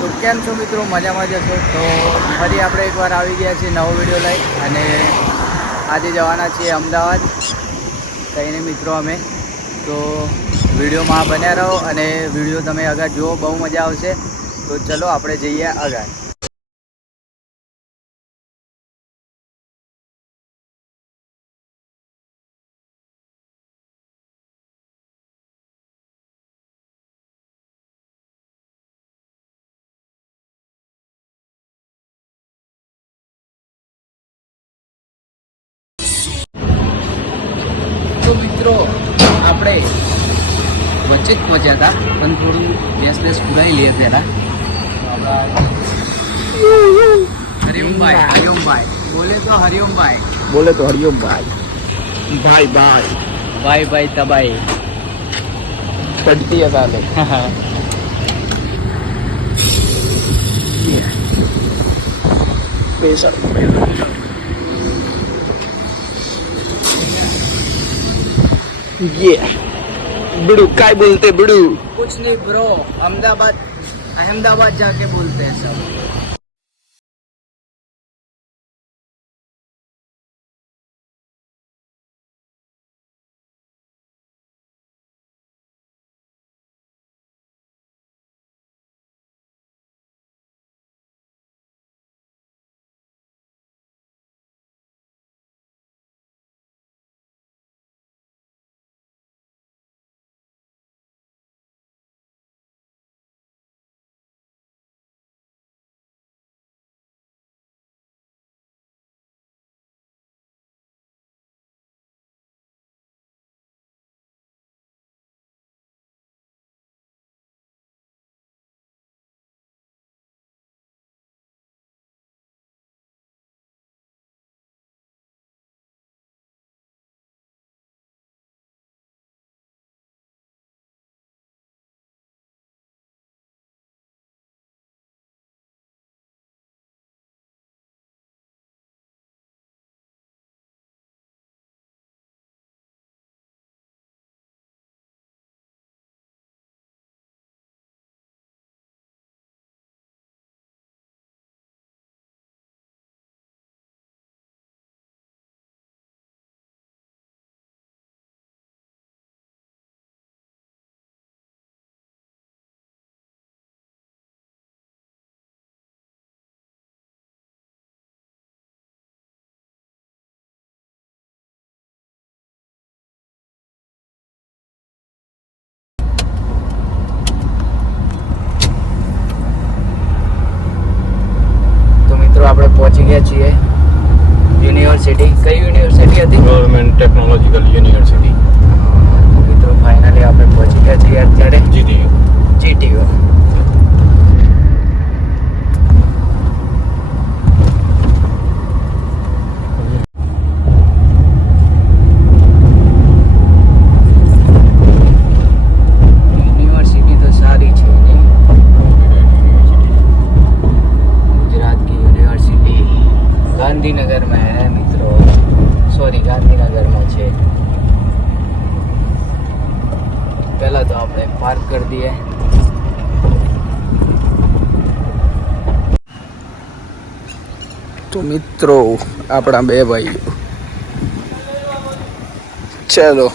તો કેમ છો મિત્રો? મજામાં જશો તો ફરી આપણે એકવાર આવી ગયા છીએ નવો વીડિયો લઈ અને આજે જવાના છીએ અમદાવાદ. કહીને મિત્રો અમે. તો વિડીયોમાં બન્યા રહો અને વીડિયો તમે આગળ જુઓ, બહુ મજા આવશે. તો ચલો આપણે જઈએ આગળ. મિત્રો આપણે વચ્ચે જ પહોંચ્યા હતા. પણ થોડું ગેસ બેસ પુરાઈ લઈએ પહેલાં. હરિઓમભાઈ હરિઓમભાઈ. બોલે તો હરિઓમભાઈ. બોલે તો હરિઓમ ભાઈ ભાઈ. ભાઈ ભાઈ ભાઈ તબાઈ. ચડતી હતા પેસર ये बड़ू काय बोलते बड़ू कुछ नहीं ब्रो अहमदाबाद अहमदाबाद जाके बोलते हैं सब ટેકનોલોજીકલ યુનિવર્સિટી તો ફાઇનલી આપણે પહોંચી ગયા છીએ અત્યારે. મિત્રો, આપણા બે ભાઈઓ. ચાલો.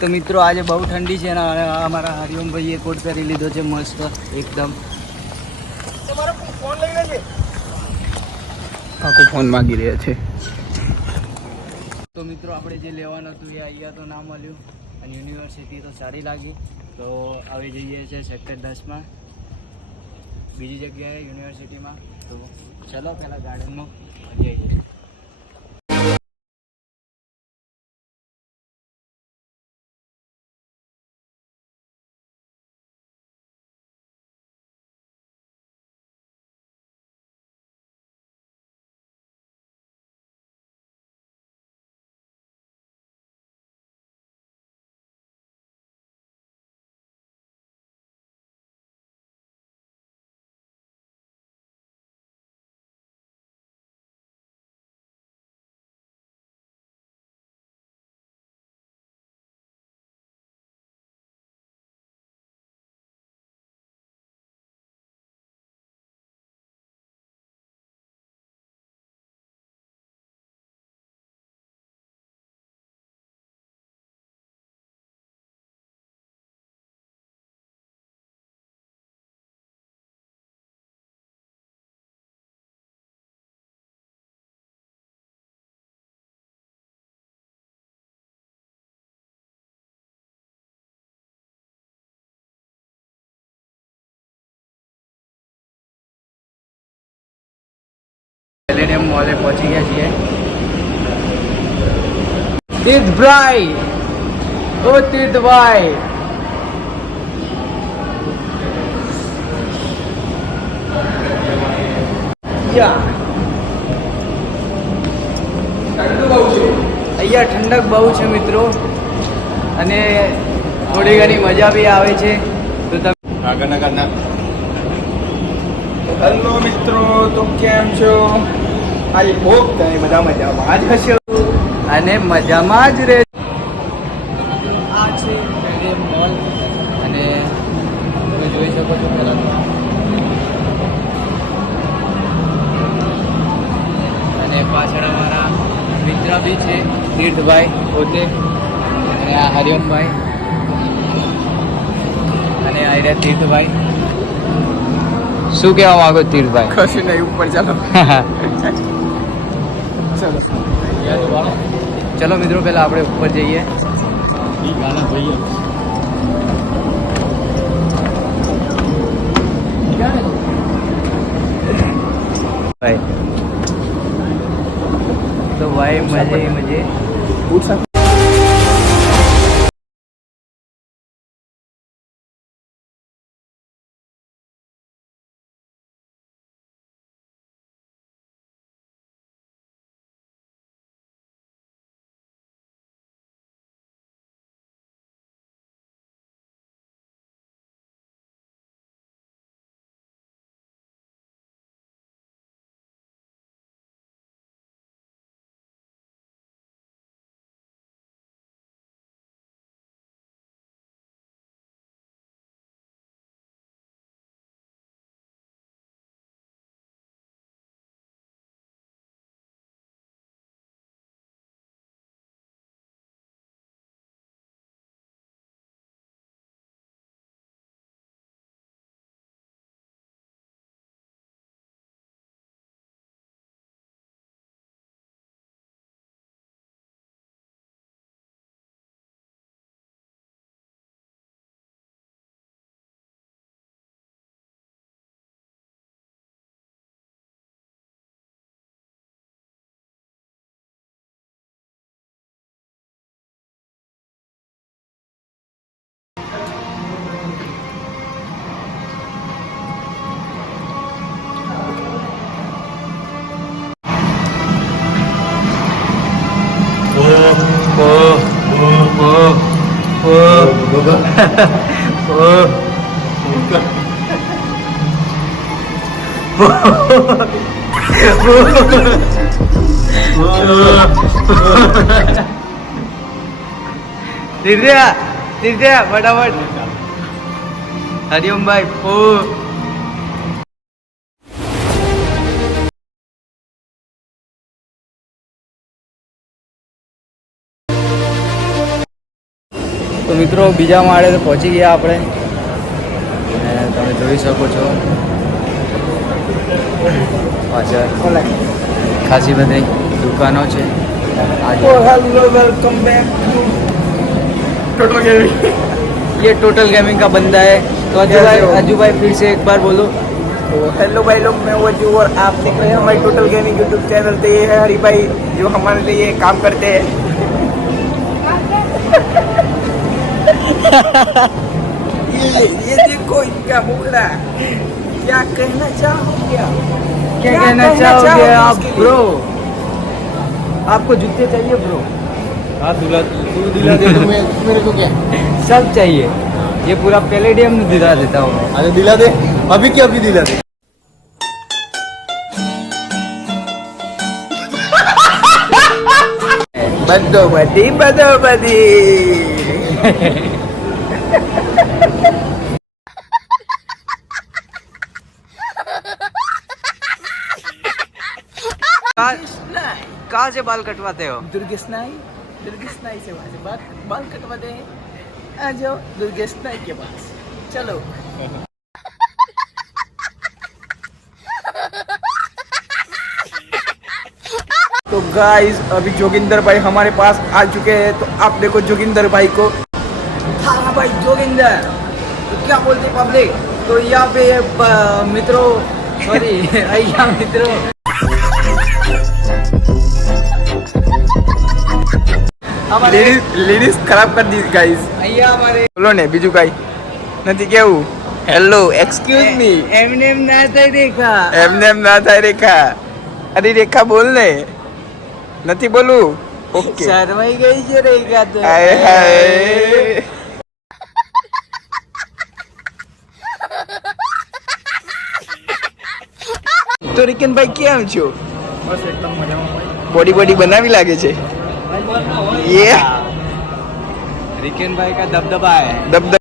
તો મિત્રો, આજે બહુ ઠંડી છે અને અમારા હરિઓમભાઈએ કોટ કરી લીધો છે મસ્ત, એકદમ. આખો ફોન માંગી રહ્યા છે. તો મિત્રો, આપણે જે લેવાનું હતું એ અહીંયા તો ના મળ્યું. અને યુનિવર્સિટી તો સારી લાગી. તો આવી જઈએ છીએ સેક્ટર દસમાં. બીજી જગ્યાએ યુનિવર્સિટીમાં તો ચલો પહેલાં ગાર્ડનમાં જઈએ. હરિયમ મોલે પહોંચી ગયા છીએ. તીર્થભાઈ! ઓ તીર્થભાઈ! અહીંયા ઠંડક બહુ છે મિત્રો. અને થોડી ઘણી મજા બી આવે છે. તો તમે આગળના કરના હેલો મિત્રો તો કેમ છો? આઈ હોપ તમે બધા મજામાં. જ હશો? અને મજામાં જ રહે. આ છે મોલ અને તમે જોઈ શકો છો પહેલાં અને પાછળ અમારા મિત્ર બી છે તીર્થભાઈ પોતે અને આ હરિયમભાઈ અને આ તીર્થભાઈ. શું કહેવા માંગો તીર્થભાઈ? કશું નહીં ઉપર ચાલો. ચલો ચલો મિત્રો પહેલા આપણે ઉપર જઈએ ભાઈ તો ભાઈ મજે મજે બૂટ સાથે તીર્થયા તીર્થયા ફટાફટ હરિઓમભાઈ ફો તો મિત્રો બીજા માળે તો પહોંચી ગયા આપણે અને તમે જોઈ શકો છો પાછળ ખાસી બધી દુકાનો છે આજે hello welcome back total gaming ये टोटल गेमिंग का बंदा है तो अजू भाई अजू भाई फिर से एक बार बोलो तो हेलो भाई लोग मैं वजू और आप देख रहे हैं हमारे टोटल गेमिंग यूट्यूब चैनल तो ये है हरी भाई जो हमारे लिए काम करते हैं ये ये देखो इनका मुखड़ा। क्या कहना चाहोगे आप? क्या क्या कहना चाहोगे चाहोगे आप ब्रो आपको जूते चाहिए ब्रो हाँ दिला तू दिला दे तो मैं मेरे को क्या? सब चाहिए। ये पूरा पैलेडियम दिला देता हूँ अरे दिला दे। अभी क्या अभी दिला दे? बदो बदी बदो बदी कहाँ कहाँ से बाल कटवाते हो? दुर्गेश नाई दुर्गेश नाई से वहाँ से बाल बाल कटवा दे आ जाओ दुर्गेश नाई के पास। चलो। तो गाइस अभी जोगिंदर भाई हमारे पास आ चुके हैं। तो आप देखो जोगिंदर भाई को हाँ भाई जोगिंदर तो क्या बोलती पब्लिक तो यहाँ पे मित्रों ખરાબ કરી દીધી ગાઈઝ અહીંયા અમારે બોલો ને બીજું કાઈ? નથી કેવું? હેલો એક્સક્યુઝ મી એમને એમ ના થાય રેખા. એમને એમ ના થાય રેખા. અરે રેખા બોલ નથી બોલું ઓકે શરમાઈ ગઈ છે રેખા તો. હાય. હિસ્ટોરિકન ભાઈ કેમ છો? બસ એકદમ મજામાં બોડી બોડી બનાવી લાગે છે? યે રિકેન ભાઈ કા દબદબા હે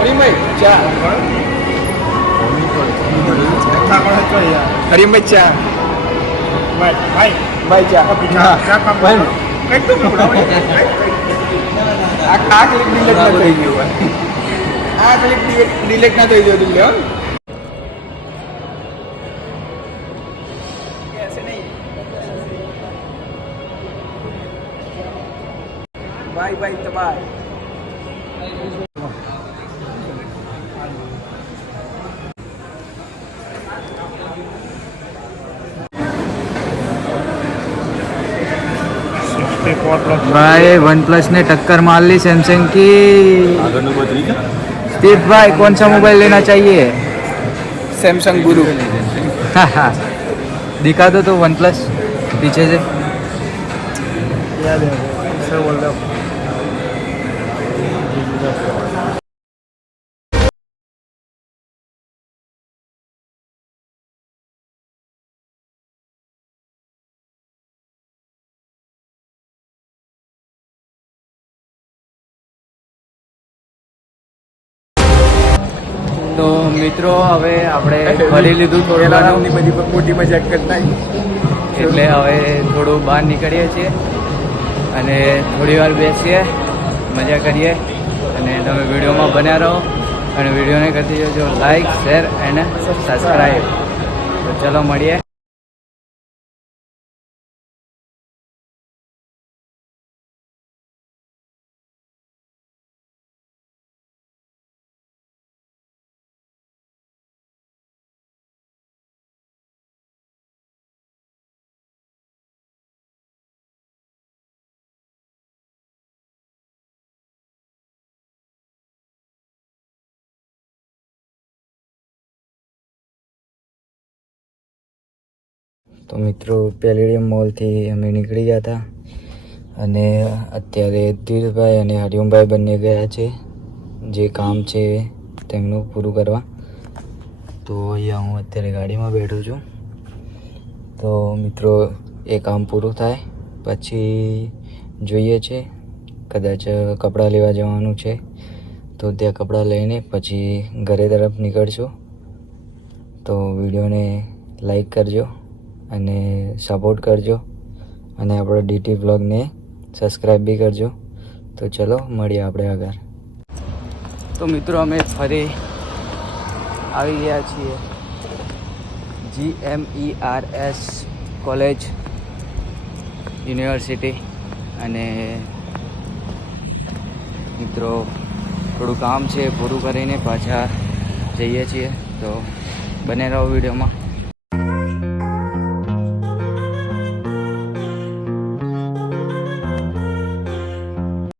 હરીમભાઈ, ચા. ભાઈ ચા. આ ક્લિપ ડિલેટ ના થઈ ગયું આ ક્લિપ ડિલેટ ના થઈ ગયું તું बाय बाय तबाय भाई वन प्लस ने टक्कर मार ली सैमसंग की। स्टीव भाई कौन सा मोबाइल लेना चाहिए? सैमसंग गुरु दिखा दो तो वन प्लस पीछे से। મિત્રો હવે આપણે ફરી લીધું થોડું ઘણું. બધી મોટી મજાક કરતા એટલે હવે થોડું બહાર નીકળીએ છીએ અને થોડી વાર બેસીએ મજા કરીએ અને તમે વિડીયોમાં બન્યા રહો અને વિડીયોને કરી જજો. લાઈક શેર એન્ડ સબસ્ક્રાઈબ તો ચલો મળીએ. તો મિત્રો, પેલેડિયમ મોલથી અમે નીકળી ગયા હતા અને અત્યારે ધીરભાઈ અને હરિઓમભાઈ બંને ગયા છે, જે કામ છે તેમનું પૂરું કરવા. તો અહીંયા હું અત્યારે ગાડીમાં બેઠો છું. તો મિત્રો, એ કામ પૂરું થાય, પછી જોઈએ છે, કદાચ કપડાં લેવા જવાનું છે, તો ત્યાં કપડાં લઈને પછી ઘરે તરફ નીકળશું. તો વિડીયોને લાઈક કરજો. અને સપોર્ટ કરજો. અને આપણો ડીટી બ્લોગને સબસ્ક્રાઈબ બી કરજો. તો ચલો, મળીએ આપણે આગળ. તો મિત્રો, અમે ફરી આવી ગયા છીએ. G M E R S college, university. અને મિત્રો, થોડું કામ છે, પૂરું કરીને પાછા જઈએ છીએ. તો બને રહો વિડીયોમાં.